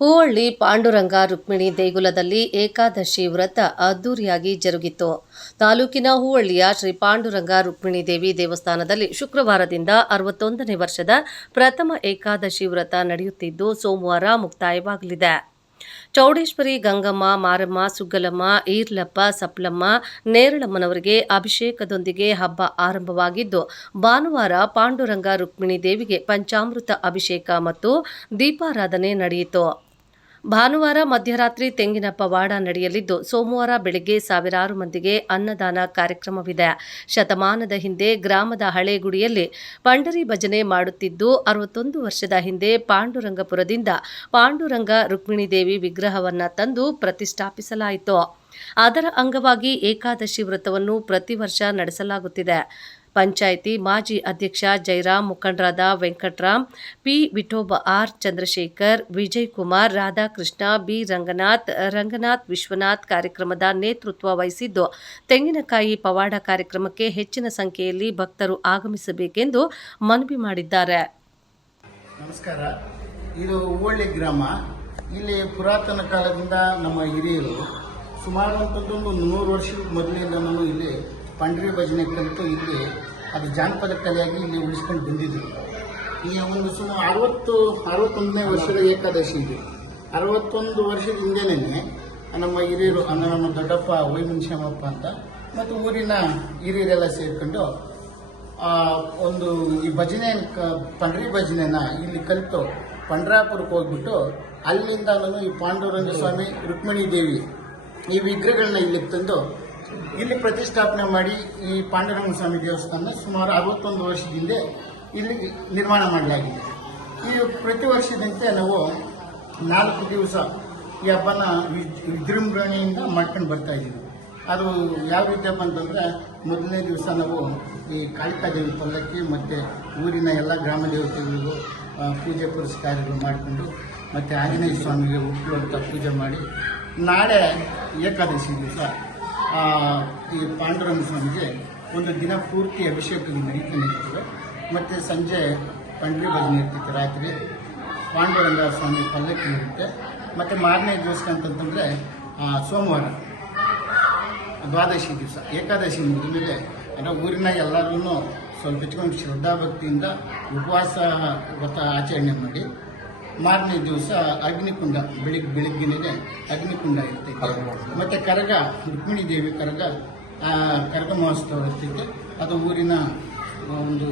ಹೂವಳ್ಳಿ, ಪಾಂಡುರಂಗ, ರುಕ್ಮಿಣಿ ದೇಗುಲದಲ್ಲಿ ಏಕಾದಶಿ ವ್ರತ ಅದ್ದೂರಿಯಾಗಿ ಜರುಗಿತು. ತಾಲೂಕಿನ ಹೂವಳ್ಳಿಯ ಶ್ರೀ ಪಾಂಡುರಂಗ, ರುಕ್ಮಿಣಿ ದೇವಿ ದೇವಸ್ಥಾನದಲ್ಲಿ ಶುಕ್ರವಾರದಿಂದ ಅರವತ್ತೊಂದನೇ ವರ್ಷದ ಪ್ರಥಮ ಏಕಾದಶಿ ವ್ರತ ನಡೆಯುತ್ತಿದ್ದು, ಸೋಮವಾರ ಮುಕ್ತಾಯವಾಗಲಿದೆ. ಚೌಡೇಶ್ವರಿ, ಗಂಗಮ್ಮ, ಮಾರಮ್ಮ, ಸುಗ್ಗಲಮ್ಮ, ಈರ್ಲಪ್ಪ, ಸಪ್ಲಮ್ಮ, ನೇರಳಮ್ಮನವರಿಗೆ ಅಭಿಷೇಕದೊಂದಿಗೆ ಹಬ್ಬ ಆರಂಭವಾಗಿದ್ದು, ಭಾನುವಾರ ಪಾಂಡುರಂಗ, ರುಕ್ಮಿಣಿ ದೇವಿಗೆ ಪಂಚಾಮೃತ ಅಭಿಷೇಕ ಮತ್ತು ದೀಪಾರಾಧನೆ ನಡೆಯಿತು. ಭಾನುವಾರ ಮಧ್ಯರಾತ್ರಿ ತೆಂಗಿನ ಪವಾಡ ನಡೆಯಲಿದ್ದು, ಸೋಮವಾರ ಬೆಳಗ್ಗೆ ಸಾವಿರಾರು ಮಂದಿಗೆ ಅನ್ನದಾನ ಕಾರ್ಯಕ್ರಮವಿದೆ. ಶತಮಾನದ ಹಿಂದೆ ಗ್ರಾಮದ ಹಳೆ ಗುಡಿಯಲ್ಲಿ ಪಂಡರಿ ಭಜನೆ ಮಾಡುತ್ತಿದ್ದು, ಅರವತ್ತೊಂದು ವರ್ಷದ ಹಿಂದೆ ಪಾಂಡುರಂಗಪುರದಿಂದ ಪಾಂಡುರಂಗ ರುಕ್ಮಿಣಿ ದೇವಿ ವಿಗ್ರಹವನ್ನ ತಂದು ಪ್ರತಿಷ್ಠಾಪಿಸಲಾಯಿತು. ಅದರ ಅಂಗವಾಗಿ ಏಕಾದಶಿ ವ್ರತವನ್ನು ಪ್ರತಿ ವರ್ಷ ನಡೆಸಲಾಗುತ್ತಿದೆ. ಪಂಚಾಯಿತಿ ಮಾಜಿ ಅಧ್ಯಕ್ಷ ಜೈರಾಮ್ ಮುಖಂಡರಾದ Venkataram P Vithoba R Chandrashekar, Vijay Kumar, Radhakrishna, B Ranganath Ranganath Vishwanath ಕಾರ್ಯಕ್ರಮದ ನೇತೃತ್ವ ವಹಿಸಿದ್ದು, ತೆಂಗಿನಕಾಯಿ ಪವಾಡ ಕಾರ್ಯಕ್ರಮಕ್ಕೆ ಹೆಚ್ಚಿನ ಸಂಖ್ಯೆಯಲ್ಲಿ ಭಕ್ತರು ಆಗಮಿಸಬೇಕೆಂದು ಮನವಿ ಮಾಡಿದ್ದಾರೆ. ನಮಸ್ಕಾರ. ಇದು ಹುಬ್ಬಳ್ಳಿ ಗ್ರಾಮ. ಇಲ್ಲಿ ಪುರಾತನ ಕಾಲದಿಂದ ನಮ್ಮ ಹಿರಿಯರು ಸುಮಾರು ಒಂದು ನೂರು ವರ್ಷದ ನಾನು ಇಲ್ಲಿ ಪಂಡ್ರಿ ಭಜನೆ ಕಲಿತು ಇಲ್ಲಿ ಅದು ಜಾನಪದ ಕಲೆಯಾಗಿ ಇಲ್ಲಿ ಉಳಿಸ್ಕೊಂಡು ಬಂದಿದ್ದೀವಿ ಈ ಒಂದು ಸುಮಾರು ಅರವತ್ತು, ಅರವತ್ತೊಂದನೇ ವರ್ಷದ ಏಕಾದಶಿ ಇದು. ಅರವತ್ತೊಂದು ವರ್ಷದ ಹಿಂದೆನೇ ನಮ್ಮ ಹಿರಿಯರು ಅಂದ್ರೆ ನಮ್ಮ ದೊಡ್ಡಪ್ಪ ವೈಮುನ್ಶ್ಯಾಮಪ್ಪ ಅಂತ ಮತ್ತು ಊರಿನ ಹಿರಿಯರೆಲ್ಲ ಸೇರಿಕೊಂಡು ಒಂದು ಈ ಭಜನೆ ಪಂಡ್ರಿ ಭಜನೆನ ಇಲ್ಲಿ ಕಲಿತು ಪಂಡ್ರಾಪುರಕ್ಕೆ ಹೋಗ್ಬಿಟ್ಟು ಅಲ್ಲಿಂದ ಈ ಪಾಂಡುರಂಗ ಸ್ವಾಮಿ ರುಕ್ಮಿಣಿ ದೇವಿ ಈ ವಿಗ್ರಹಗಳನ್ನ ಇಲ್ಲಿಗೆ ತಂದು ಇಲ್ಲಿ ಪ್ರತಿಷ್ಠಾಪನೆ ಮಾಡಿ ಈ ಪಾಂಡುರಂಗ ಸ್ವಾಮಿ ದೇವಸ್ಥಾನ ಸುಮಾರು ಅರವತ್ತೊಂದು ವರ್ಷದಿಂದ ಇಲ್ಲಿ ನಿರ್ಮಾಣ ಮಾಡಲಾಗಿದೆ. ಈ ಪ್ರತಿ ವರ್ಷದಂತೆ ನಾವು ನಾಲ್ಕು ದಿವಸ ಈ ಹಬ್ಬನ ವಿಜ್- ವಿಜೃಂಭಣೆಯಿಂದ ಮಾಡ್ಕೊಂಡು ಬರ್ತಾ ಇದ್ದೀವಿ. ಅದು ಯಾವ ರೀತಿ ಹಬ್ಬ ಅಂತಂದರೆ ಮೊದಲನೇ ದಿವಸ ನಾವು ಈ ಕಾಳಿಕಾದೇವಿ ಪಲ್ಲಕ್ಕಿ ಮತ್ತು ಊರಿನ ಎಲ್ಲ ಗ್ರಾಮ ದೇವತೆಗಳಿಗೂ ಪೂಜೆ ಪುರಸ್ಕಾರಗಳು ಮಾಡಿಕೊಂಡು ಮತ್ತು ಆಂಜನೇಯ ಸ್ವಾಮಿಗೆ ಹುಟ್ಟು ಅಂತ ಪೂಜೆ ಮಾಡಿ ನಾಳೆ ಏಕಾದಶಿ ದಿವಸ ಈ ಪಾಂಡುರಂಗ ಸ್ವಾಮಿಗೆ ಒಂದು ದಿನ ಪೂರ್ತಿ ಅಭಿಷೇಕಗಳು ನಡೀತಾನೆ ಇರ್ತವೆ ಮತ್ತು ಸಂಜೆ ಪಂಡ್ರಿ ಭಜನೆ ಇರ್ತೈತೆ ರಾತ್ರಿ ಪಾಂಡುರಂಗ ಸ್ವಾಮಿ ಪಲ್ಲಕ್ಕಿ ಇರುತ್ತೆ. ಮತ್ತು ಮಾರನೇ ದಿವಸ ಅಂತಂತಂದರೆ ಸೋಮವಾರ, ದ್ವಾದಶಿ ದಿವಸ, ಏಕಾದಶಿ ಮುಗಿದ ಮೇಲೆ ಅಂದರೆ ಊರಿನ ಎಲ್ಲರೂ ಸ್ವಲ್ಪ ಹೆಚ್ಚಿಕೊಂಡು ಶ್ರದ್ಧಾಭಕ್ತಿಯಿಂದ ಉಪವಾಸ ವ್ರತ ಆಚರಣೆ ಮಾಡಿ ಮಾರನೇ ದಿವಸ ಅಗ್ನಿಕುಂಡ ಬೆಳಿಗ್ಗೆ ಬೆಳಿಗ್ಗೆನೇ ಅಗ್ನಿಕುಂಡ ಇರ್ತೈತೆ. ಮತ್ತು ಕರಗ ರುಕ್ಮಿಣಿ ದೇವಿ ಕರಗ ಕರಗ ಮಹೋತ್ಸವ ಇರ್ತೈತೆ ಅದು ಊರಿನ ಒಂದು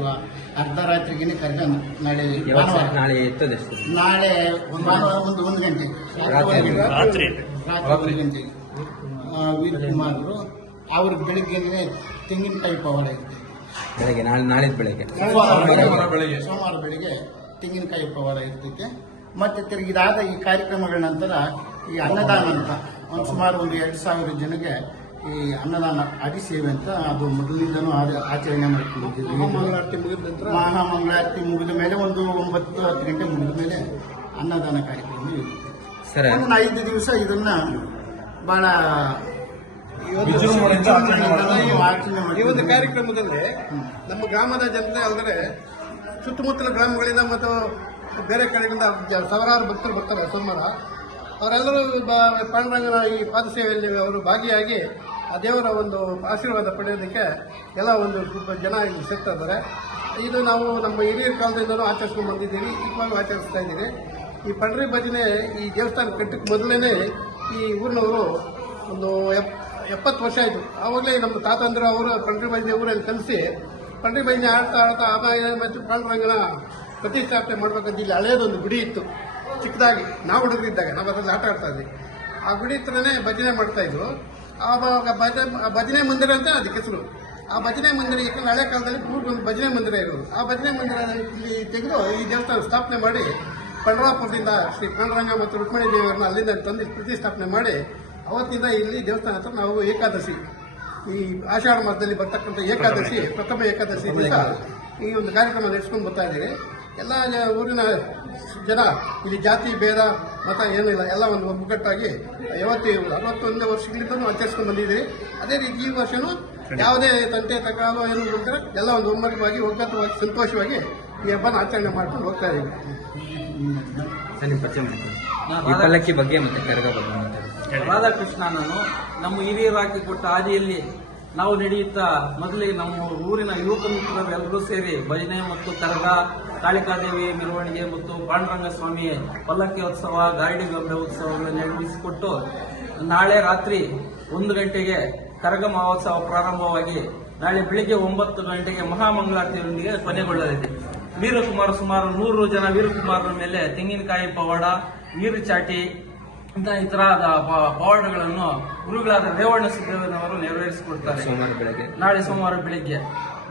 ಅರ್ಧ ರಾತ್ರಿಗೇನೆ ಕರಗ ನಾಳೆ? ನಾಳೆ ನಾಳೆ ಒಂದು ಒಂದು ಗಂಟೆ. ರಾತ್ರಿ. ರಾತ್ರಿ ರಾತ್ರಿ ಒಂದು ಗಂಟೆಗೆ ಆ, ವೀರ್ ಕುಮಾರ್ ಅವರು ಅವ್ರಿಗೆ ತೆಂಗಿನಕಾಯಿ ಪವಾಡ ಇರ್ತೈತೆ. ಬೆಳಿಗ್ಗೆ ನಾಳೆ ನಾಳೆ ಬೆಳಗ್ಗೆ. ಸೋಮವಾರ ಬೆಳಿಗ್ಗೆ. ಸೋಮವಾರ ಬೆಳಿಗ್ಗೆ ತೆಂಗಿನಕಾಯಿ ಪವಾಡ ಇರ್ತೈತೆ. ಮತ್ತೆ ತಿರುಗಿದಾದ ಈ ಕಾರ್ಯಕ್ರಮಗಳ ನಂತರ ಈ ಅನ್ನದಾನ ಅಂತ ಒಂದು ಸುಮಾರು ಒಂದು ಎರಡು ಸಾವಿರ ಜನಕ್ಕೆ ಈ ಅನ್ನದಾನ ಅಡಿಸೇವೆ ಅಂತ ಅದು ಮೊದಲಿಂದನೂ ಆಚರಣೆ ಮಾಡ್ಕೊಂಡಿದ್ದೀವಿ. ಮಹಾಮಂಗಳಾರತಿ ಮುಗಿದ ನಂತರ? ಮಹಾಮಂಗಳಾರತಿ ಮುಗಿದ ಮೇಲೆ ಒಂದು ಒಂಬತ್ತು ಹತ್ತು ಗಂಟೆ ಮುಗಿದ ಮೇಲೆ ಅನ್ನದಾನ ಕಾರ್ಯಕ್ರಮ ಇರುತ್ತೆ ಸರ್. ಒಂದು ಐದು ದಿವಸ ಇದನ್ನ ಬಹಳ ವಿಜೃಂಭಣೆಯಿಂದ ಆಚರಣೆ ಮಾಡ್ತೀವಿ. ಈ ಒಂದು. ಕಾರ್ಯಕ್ರಮದಲ್ಲಿ ನಮ್ಮ ಗ್ರಾಮದ ಜನತೆ ಅಲ್ಲದೆ ಸುತ್ತಮುತ್ತಲ ಗ್ರಾಮಗಳಿಂದ ಮತ್ತು ಬೇರೆ ಕಡೆಯಿಂದ ಸಾವಿರಾರು ಭಕ್ತರು ಬರ್ತಾರೆ ಸೋಮವಾರ. ಅವರೆಲ್ಲರೂ ಪಾಂಡುರಂಗನ ಈ ಪಾದಸೇವೆಯಲ್ಲಿ ಅವರು ಭಾಗಿಯಾಗಿ ಆ ದೇವರ ಒಂದು ಆಶೀರ್ವಾದ ಪಡೆಯೋದಕ್ಕೆ ಎಲ್ಲ ಒಂದು ಜನ ಇಲ್ಲಿ ಸೇರ್ತಾ ಇದ್ದಾರೆ. ಇದು ನಾವು ನಮ್ಮ ಹಿರಿಯರ ಕಾಲದಿಂದಲೂ ಆಚರಿಸ್ಕೊಂಡು ಬಂದಿದ್ದೀವಿ. ಈಗಲೂ ಆಚರಿಸ್ತಾ ಇದ್ದೀವಿ. ಈ ಪಂಡ್ರಿ ಭಜನೆ ಈ ದೇವಸ್ಥಾನ ಕಟ್ಟಕ್ಕೆ ಮೊದಲೇ ಈ ಊರಿನವರು ಒಂದು ಎಪ್, ಎಪ್ಪತ್ತು ವರ್ಷ ಆಯಿತು. ಆವಾಗಲೇ ನಮ್ಮ ತಾತಂದ್ರ ಅವರು ಪಂಡ್ರಿ ಭಜನೆ ಊರಲ್ಲಿ ಕಲಿಸಿ ಪಂಡ್ರಿ ಭಜನೆ ಆಡ್ತಾ ಆಡ್ತಾ ಆದಾಯ ಮತ್ತು ಪಾಂಡುರಂಗನ ಪ್ರತಿಷ್ಠಾಪನೆ ಮಾಡ್ಬೇಕಂತ ಇಲ್ಲಿ ಹಳೆಯದೊಂದು ಗುಡಿ ಇತ್ತು. ಚಿಕ್ಕದಾಗಿ. ನಾವು ಹುಡುಗರಿದ್ದಾಗ, ನಾವು ಅದರಲ್ಲಿ ಆಟ ಆಡ್ತಾ ಇದ್ವಿ. ಆ ಗುಡಿ ಹತ್ರನೇ ಭಜನೆ ಮಾಡ್ತಾ ಇದ್ರು. ಆವಾಗ ಭಜನೆ ಆ ಭಜನೆ ಮಂದಿರ ಅಂತ ಅದಕ್ಕೆ ಹೆಸರು ಆ ಭಜನೆ ಮಂದಿರ ಯಾಕಂದ್ರೆ ಹಳೆ ಕಾಲದಲ್ಲಿ ಒಂದು ಭಜನೆ ಮಂದಿರ ಇರೋದು. ಆ ಭಜನೆ ಮಂದಿರ ಇಲ್ಲಿ ತೆಗೆದು ಈ ದೇವಸ್ಥಾನ ಸ್ಥಾಪನೆ ಮಾಡಿ ಪಂಡರಾಪುರದಿಂದ ಶ್ರೀ ಪಾಂಡುರಂಗ ಮತ್ತು ರುಕ್ಮಿಣಿ ದೇವರನ್ನ ಅಲ್ಲಿಂದ ತಂದು ಪ್ರತಿಷ್ಠಾಪನೆ ಮಾಡಿ ಅವತ್ತಿಂದ ಇಲ್ಲಿ ದೇವಸ್ಥಾನ ಹತ್ರ ನಾವು ಏಕಾದಶಿ. ಈ ಆಷಾಢ ಮಾಸದಲ್ಲಿ ಬರ್ತಕ್ಕಂಥ ಏಕಾದಶಿ, ಪ್ರಥಮ ಏಕಾದಶಿ ದಿವಸ ಈ ಒಂದು ಕಾರ್ಯಕ್ರಮ ನಡೆಸ್ಕೊಂಡು ಬರ್ತಾ ಇದ್ದೀವಿ. ಎಲ್ಲ ಊರಿನ ಜನ ಇಲ್ಲಿ ಜಾತಿ ಭೇದ ಮತ ಏನಿಲ್ಲ ಎಲ್ಲ ಒಂದು ಒಗ್ಗಟ್ಟಾಗಿ ಯಾವತ್ತಿ ಅರವತ್ತೊಂದು ವರ್ಷಗಳಿಂದಲೂ ಆಚರಿಸ್ಕೊಂಡು ಬಂದಿದ್ದೀವಿ ಅದೇ ರೀತಿ ಈ ವರ್ಷವೂ ಯಾವುದೇ ತಂಟೆ ತಕಾಲು ಏನು ಬಂದರೆ ಎಲ್ಲ ಒಂದು ಒಮ್ಮತವಾಗಿ ಒಗ್ಗಟ್ಟವಾಗಿ ಸಂತೋಷವಾಗಿ ಈ ಹಬ್ಬನ ಆಚರಣೆ ಮಾಡ್ಕೊಂಡು ಹೋಗ್ತಾ ಇದ್ದೀವಿ ಸರ್ ನಿಮ್ಮ ಪರಿಚಯ ಪಲ್ಲಕ್ಕಿ ಬಗ್ಗೆ ಮತ್ತೆ ಕರಗ ಬಗ್ಗೆ ಮಾತಾಡಿ. ರಾಧಾಕೃಷ್ಣ ನಾನು ನಮ್ಮ ಹಿರಿಯರಾಗಿ ಹಾಕಿ ಕೊಟ್ಟ ಹಾದಿಯಲ್ಲಿ ನಾವು ನಡೆಯುತ್ತಾ ಮೊದಲಿಗೆ ನಮ್ಮ ಊರಿನ ಯುವಕ ಮಿತ್ರರೆಲ್ಲರೂ ಸೇರಿ ಭಜನೆ ಮತ್ತು ಕರಗ ಕಾಳಿಕಾದೇವಿ, ಮೆರವಣಿಗೆ ಮತ್ತು ಪಾಂಡುರಂಗ ಸ್ವಾಮಿ ಪಲ್ಲಕ್ಕಿ ಉತ್ಸವ, ಗಾರ್ಡಿ ಗೊಬ್ಬರ ಉತ್ಸವಗಳನ್ನು ನಿರ್ಮಿಸಿಕೊಟ್ಟು ನಾಳೆ ರಾತ್ರಿ ಒಂದು ಗಂಟೆಗೆ ಕರಗ ಮಹೋತ್ಸವ ಪ್ರಾರಂಭವಾಗಿ ನಾಳೆ ಬೆಳಿಗ್ಗೆ ಒಂಬತ್ತು ಗಂಟೆಗೆ ಮಹಾಮಂಗಳಾರತಿಯೊಂದಿಗೆ ಕೊನೆಗೊಳ್ಳಲಿದೆ. ವೀರಕುಮಾರ್ ಸುಮಾರು ನೂರು ಜನ ವೀರಕುಮಾರರ ಮೇಲೆ ತೆಂಗಿನಕಾಯಿ ಪವಾಡ, ನೀರು ಚಾಟಿ ಇಂಥ ಇತರವಾದ ಪ- ಪವಾಡಗಳನ್ನು ಗುರುಗಳಾದ ರೇವಣ್ಣ ಸಿದ್ದೇವನವರು ನೆರವೇರಿಸಿಕೊಡ್ತಾರೆ. ಸೋಮವಾರ ಬೆಳಗ್ಗೆ. ನಾಳೆ ಸೋಮವಾರ ಬೆಳಿಗ್ಗೆ.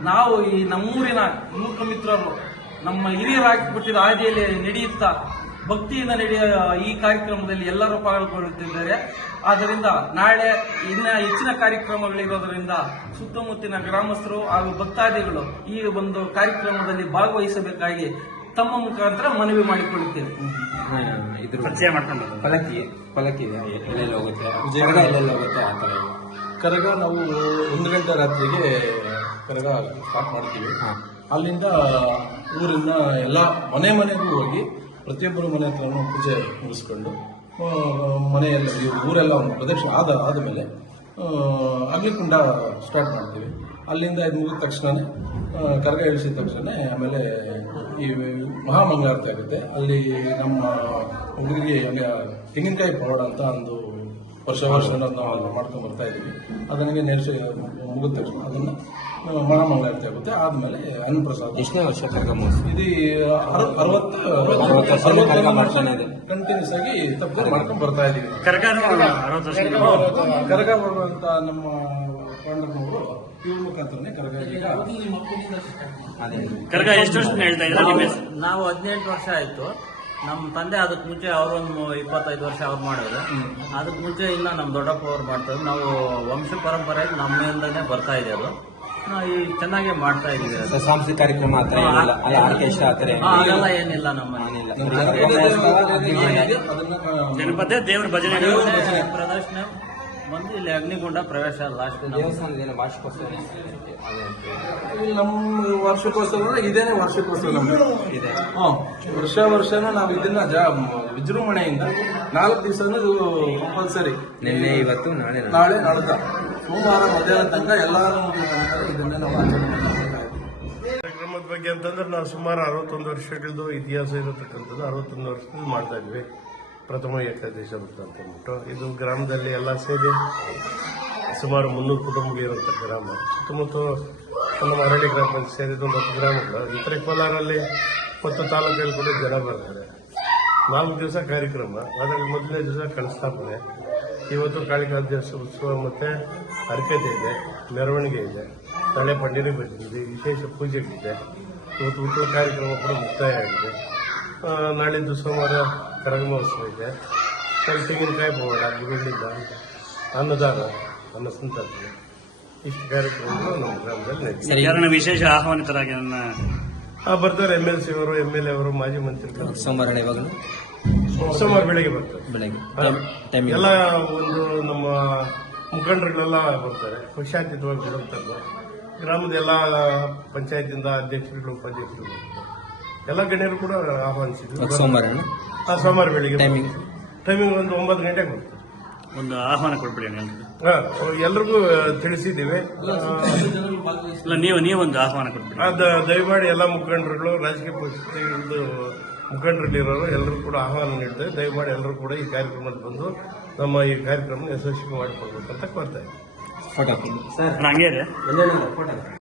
ನಾವು ಈ ನಮ್ಮೂರಿನ ಮೂಕ ಮಿತ್ರರು ನಮ್ಮ ಹಿರಿಯರು ಹಾಕಿಕೊಟ್ಟಿದ್ದ ಹಾದಿಯಲ್ಲಿ ನಡೆಯುತ್ತಾ ಭಕ್ತಿಯಿಂದ ನಡೆಯುವ ಈ ಕಾರ್ಯಕ್ರಮದಲ್ಲಿ ಎಲ್ಲರೂ ಪಾಲ್ಗೊಳ್ಳುತ್ತಿದ್ದಾರೆ. ಆದ್ದರಿಂದ ನಾಳೆ ಇನ್ನ ಹೆಚ್ಚಿನ ಕಾರ್ಯಕ್ರಮಗಳಿರೋದರಿಂದ ಸುತ್ತಮುತ್ತಿನ ಗ್ರಾಮಸ್ಥರು ಹಾಗೂ ಭಕ್ತಾದಿಗಳು ಈ ಒಂದು ಕಾರ್ಯಕ್ರಮದಲ್ಲಿ ಭಾಗವಹಿಸಬೇಕಾಗಿ ತಮ್ಮ ಮುಖಾಂತರ ಮನವಿ ಮಾಡಿಕೊಳ್ಳುತ್ತೇವೆ ಹಾ, ಮಾಡ್ಕೊಂಡು ಪಲಕಿ ಪಲಕಿ ಇದೆ. ಎಲ್ಲೆಲ್ಲಿ ಹೋಗುತ್ತೆ. ಕರಗ ಎಲ್ಲೆಲ್ಲಿ ಹೋಗುತ್ತೆ ಆ ಥರ ಇದೆ. ಕರಗ ನಾವು ಒಂದು ಗಂಟೆ ರಾತ್ರಿಗೆ ಕರಗ ಸ್ಟಾರ್ಟ್ ಮಾಡ್ತೀವಿ. ಅಲ್ಲಿಂದ ಊರಿನ ಎಲ್ಲ ಮನೆ ಮನೆಗೂ ಹೋಗಿ ಪ್ರತಿಯೊಬ್ಬರು ಮನೆ ಹತ್ರನೂ ಪೂಜೆ ಮುಗಿಸ್ಕೊಂಡು ಮನೆಯಲ್ಲ ಊರೆಲ್ಲ ಒಂದು ಪ್ರದಕ್ಷಿಣೆ ಆದ ಆದಮೇಲೆ ಅಗ್ನಿಕುಂಡ ಸ್ಟಾರ್ಟ್ ಮಾಡ್ತೀವಿ. ಅಲ್ಲಿಂದ ಇದು ಮುಗಿದ ತಕ್ಷಣ ಕರಗ ಇಳಿಸಿದ ತಕ್ಷಣ ಆಮೇಲೆ ಈ ಮಹಾಮಂಗಳಾರತಿ ಆಗುತ್ತೆ ಅಲ್ಲಿ ನಮ್ಮ ಹುಡುಗರಿಗೆ ತೆಂಗಿನಕಾಯಿ ಪವಾಡ ಅಂತ ಒಂದು ವರ್ಷ ವರ್ಷ ನಾವು ಅಲ್ಲಿ ಮಾಡ್ಕೊಂಡು ಬರ್ತಾ ಇದ್ದೀವಿ. ಅದನಿಗೆ ನನಗೆ ಮುಗಿದ ತಕ್ಷಣ ಅದನ್ನು ಮಹಾಮಂಗಾರತಿ ಮಹಾಮಂಗಳಾರತಿ ಆಗುತ್ತೆ ಆದಮೇಲೆ ಅನ್ನಪ್ರಸಾದ ಎಷ್ಟನೇ ವರ್ಷ ಕಾರ್ಯಕ್ರಮ? ಇದು ಅರ- ಅರವತ್ತು. ಕಂಟಿನ್ಯೂಸ್ ಆಗಿ ತಪ್ಪು ಮಾಡ್ಕೊಂಡು ಬರ್ತಾ ಇದ್ದೀವಿ. ಕರಗ ಬರುವಂತ ನಮ್ಮ ಮುಖಾಂತರನೇ ಕರಗ ಈಗ. ಅದೇ. ಕರ್ಗ ಎಷ್ಟು ವರ್ಷ ಹೇಳ್ತಾ ಇದ್ದಾರೆ ನಿಮ್ಮ ಹೆಸರು? ನಾವು ಹದಿನೆಂಟು ವರ್ಷ ಆಯ್ತು. ನಮ್ಮ ತಂದೆ ಅದಕ್ಕೆ ಮುಂಚೆ ಅವರೊಂದು ಇಪ್ಪತ್ತೈದು ವರ್ಷ ಅವ್ರು ಮಾಡಿದ್ರು. ಅದಕ್ಕೆ ಮುಂಚೆ ಇನ್ನ ನಮ್ಮ ದೊಡ್ಡಪ್ಪ ಅವ್ರು ಮಾಡ್ತಾರೆ. ನಾವು ವಂಶ ಪರಂಪರೆ ನಮ್ಮಿಂದನೇ ಬರ್ತಾ ಇದೆ ಅದು. ನಾವು ಈ ಚೆನ್ನಾಗಿ ಮಾಡ್ತಾ ಇದೀವಿ ಅದು. ಸಾಂಸ್ಕೃತಿಕ ಕಾರ್ಯಕ್ರಮ ಆ ಥರ ಏನಿಲ್ಲ? ಅಲ್ಲ ಆರ್ಕೆಸ್ಟ್ರಾ ಆ ಥರ ಹಾ, ಏನಿಲ್ಲ? ಅದೆಲ್ಲ ಏನಿಲ್ಲ ನಮ್ಮಲ್ಲಿ. ಏನಿಲ್ಲ. ಅದನ್ನ ಜನಪದ ದೇವ್ರ ಭಜನೆ. ಪ್ರದರ್ಶನ. ಬಂದು ಇಲ್ಲಿ ಅಗ್ನಿಗುಂಡ ಪ್ರವೇಶ ಲಾಸ್ಟ್ ದೇವಸ್ಥಾನದ ಏನೋ ವಾರ್ಷಿಕೋತ್ಸವ. ಇಲ್ಲಿ ನಮ್ಮ ವಾರ್ಷಿಕೋತ್ಸವ ಅಂದ್ರೆ ಇದೇನೆ ವಾರ್ಷಿಕೋತ್ಸವ ನಮ್ದು. ಇದೆ ಹ್ಮ್. ವರ್ಷ ವರ್ಷನೂ ನಾವು ಇದನ್ನ ಜಾ ವಿಜೃಂಭಣೆಯಿಂದ ನಾಲ್ಕು ದಿವಸನೂ ಕಂಪಲ್ಸರಿ. ನಿನ್ನೆ ಇವತ್ತು ನಾಳೆ ನಾಳೆ. ನಾಳೆ ನಾಡ್ದ ಸೋಮವಾರ ಮಧ್ಯಾಹ್ನ ತನಕ ಎಲ್ಲರೂ ಇದನ್ನೇ ನಾವು ಆಚರಣೆ ಮಾಡ್ತಾ ಕಾರ್ಯಕ್ರಮದ ಬಗ್ಗೆ ಅಂತಂದ್ರೆ ನಾವು ಸುಮಾರು ಅರವತ್ತೊಂದು ವರ್ಷಗಳದ್ದು ಇತಿಹಾಸ ಇರತಕ್ಕಂಥದ್ದು ಅರವತ್ತೊಂದು ವರ್ಷದಿಂದ ಮಾಡ್ತಾ ಇದ್ವಿ. ಪ್ರಥಮ ಏಕಾದಶಿ ಅಂತ ಅಂದ್ಬಿಟ್ಟು, ಇದು ಗ್ರಾಮದಲ್ಲಿ ಎಲ್ಲ ಸೇರಿ ಸುಮಾರು ಮುನ್ನೂರು ಕುಟುಂಬ ಇರುವಂತಹ ಗ್ರಾಮ. ಸುತ್ತಮುತ್ತ ನಮ್ಮ ಅರಳಿ ಗ್ರಾಮದಲ್ಲಿ ಪಂಚಾಯತ್ ಸೇರಿದ ಒಂದು ಗ್ರಾಮಗಳು. ಇತರೆ ಕೋಲಾರಲ್ಲಿ ಮತ್ತು ತಾಲೂಕಲ್ಲಿ ಕೂಡ ಜನ ಬರ್ತಾರೆ. ನಾಲ್ಕು ದಿವಸ ಕಾರ್ಯಕ್ರಮ, ಅದರಲ್ಲಿ ಮೊದಲನೇ ದಿವಸ ಕಣಸ್ಥಾಪನೆ. ಇವತ್ತು ಕಾಳಿಕಾದೇಶ ಉತ್ಸವ ಮತ್ತು ಹರಕತೆ ಇದೆ, ಮೆರವಣಿಗೆ ಇದೆ. ನಾಳೆ ಪಂಡಿರಿ ಬಂದಿದೆ, ವಿಶೇಷ ಪೂಜೆಗಳಿದೆ. ಇವತ್ತು ಉತ್ಸವ ಕಾರ್ಯಕ್ರಮ ಕೂಡ ಮುಕ್ತಾಯ ಆಗಿದೆ. ನಾಳೆ ನಾಳಿದ್ದು ಸೋಮವಾರ ಕರಗ ಮಹೋತ್ಸವ ಇದೆ ತೆಂಗಿನಕಾಯಿ ಬೋಡ ಗುರುಳಿಂದ ಅನ್ನದಾನ ಅನ್ನ ಸಂತರ್ಪಣೆ. ಇಷ್ಟು ಕಾರ್ಯಕ್ರಮಗಳು ನಮ್ಮ ಗ್ರಾಮದಲ್ಲಿ ನಡೆಯುತ್ತೆ ವಿಶೇಷ ಆಹ್ವಾನಿತರಾಗಿ ನನ್ನ ಆ, ಬರ್ತಾರೆ ಎಂ ಎಲ್ ಸಿ ಅವರು ಎಂ ಎಲ್ ಎ ಅವರು ಮಾಜಿ ಮಂತ್ರಿ ಸೋಮವಾರ ಇವಾಗಲೂ? ಸೋಮವಾರ ಬೆಳಿಗ್ಗೆ ಬರ್ತಾರೆ. ಬೆಳಗ್ಗೆ. ಟೈಮ್ ಎಲ್ಲ ಒಂದು ನಮ್ಮ ಮುಖಂಡರುಗಳೆಲ್ಲ ಬರ್ತಾರೆ. ಪಕ್ಷಾತೀತವಾಗಿ ಬರ್ತಾರೆ ಗ್ರಾಮದ ಎಲ್ಲ ಪಂಚಾಯತಿಂದ ಅಧ್ಯಕ್ಷರುಗಳು ಉಪಾಧ್ಯಕ್ಷರು ಬರ್ತಾರೆ. ಎಲ್ಲ ಗಣ್ಯರು ಕೂಡ ಆಹ್ವಾನಿಸಿದ್ರು. ಸೋಮವಾರ ಆ, ಸೋಮವಾರ ಬೆಳಿಗ್ಗೆ. ಟೈಮಿಂಗ್ ಟೈಮಿಂಗ್ ಒಂದು ಒಂಬತ್ತು ಗಂಟೆಗೆ ಬರುತ್ತೆ ಒಂದು ಆಹ್ವಾನ ಕೊಟ್ಬಿಡಿ ಎಲ್ರಿಗೂ. ಹಾ, ಎಲ್ರಿಗೂ ತಿಳಿಸಿದ್ದೀವಿ. ಇಲ್ಲ ನೀವು ನೀವೊಂದು ಆಹ್ವಾನ ಕೊಟ್ಬಿಡಿ. ಅದ ದಯಮಾಡಿ ಎಲ್ಲ ಮುಖಂಡರುಗಳು ರಾಜಕೀಯ ಪಕ್ಷದ ಮುಖಂಡರಲ್ಲಿರೋರು ಎಲ್ಲರೂ ಕೂಡ ಆಹ್ವಾನ ನೀಡಿದೆ ದಯಮಾಡಿ ಎಲ್ಲರೂ ಕೂಡ ಈ ಕಾರ್ಯಕ್ರಮದಲ್ಲಿ ಬಂದು ನಮ್ಮ ಈ ಕಾರ್ಯಕ್ರಮ ಯಶಸ್ವಿ ಮಾಡಿಕೊಡ್ಬೇಕಂತ ಕೋರ್ತಾ ಇದ್ದೀನಿ ಫೋಟೋ ಅಣ್ಣ, ಹಂಗೆ ಇದೆ. ಫೋಟೋ